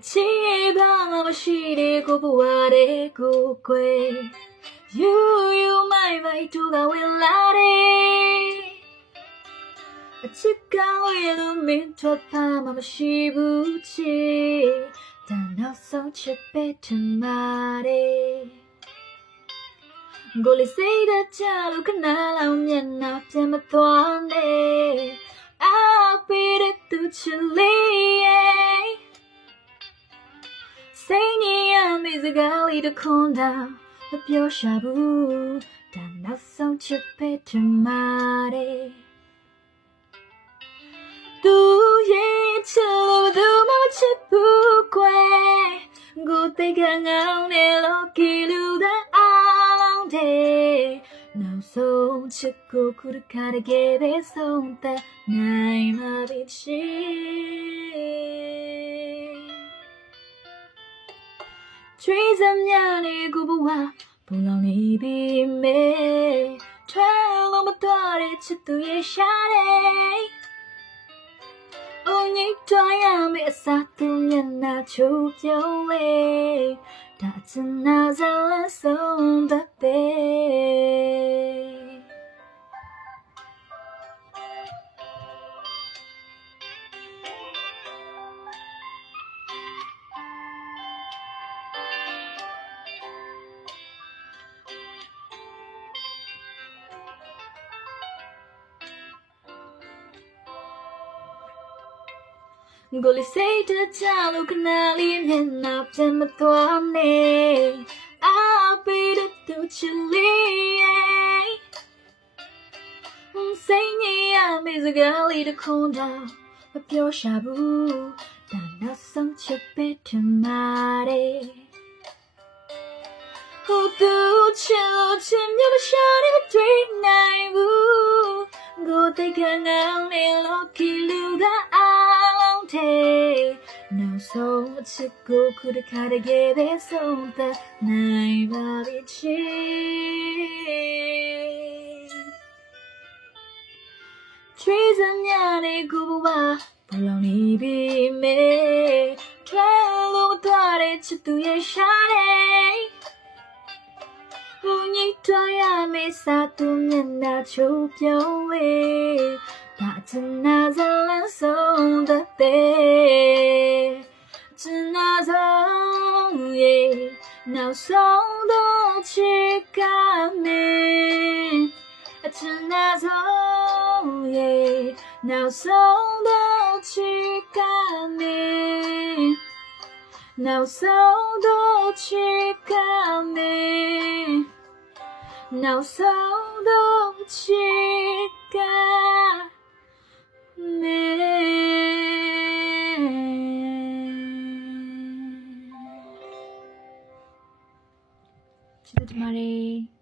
情把我心里过不完的过归，you my way to go with lady， 只讲为了面对怕妈妈洗不起，但脑送却被他骂的。ကိုလေးစိတ်တကြလို့ခဏလောက်မျက်နှာပြန်မသွားနဲ့I'll be the သူချစ်လေးရဲ့စိတ်ညစ်ရမယ့်စကားလေးတစ်ခွန်းတောင်မပြောရှာဘူးဒါနောက်ဆုံးချစ်ပဲထင်ပါတယ်သူရဲ့ချစ်လို့သူမချစ်ဘူးကွယ်ကိုသိကငောင်းနေလို့ကြည့်လို့နောက်ဆုံးချစ်ကိုခုတခါတကယ်ပဲဆုံးသက်နိုင်မှာပဲချစ်ချွေးစမ်းများလေးကိုဘဝဘုံလောင်နေပြီမေထွန်းလို့မတော်တဲ့ချစ်သူရဲ့ရှာတဲ့။အိုညစ်တော်ရမယ့်အစားသူမျက်နှာချိုးပြုံးလေဒါချင်နာစမ်းဆုံးသက်ပဲကိုလေးစိတ်တကြလို့ခဏလေးမျက်နှာပြန်မသွားနဲ့ I'll be the သူချစ်လေးရဲ့စိတ်ညစ်ရမယ့်စကားလေးတစ်ခွန်းတောင်မပြောရှာဘူးဒါနောက်ဆုံးချစ်ပဲထင်ပါတယ်ဟိုသူချစ်လို့ချစ်မြတ်မရှာနေမတွေ့နိုင်ဘူးကိုသိကငောင်းနေလို့ကြည့်လို့သာနောက်ဆုံးအချစ်ကိုခုတခါတကယ်ပဲဆုံးသက်နိုင်ပါပြီချစ်ချွေးစမ်းများလေးကိုဘဝဘလောင်နေပြီမေထွန်းလို့မသွားတဲ့ချစ်သူရဲ့ရှာတဲ့ဘုံညစ်တော်ရမယ့်စာသူမျက်နှာချိုးပြုံးလေဒါချင်နာစမ်းဆုံးသက်တဲ့ချင်နာဆုံးရဲ့နောက်ဆုံးတော့ချစ်ကမယ်ချင်နာဆုံးရဲ့နောက်ဆုံးတော့ချစ်ကမယ်နောက်ဆုံးတော့ချစ်ကမယ်နောက်ဆုံးတော့ချစ်ကချစ်တယ်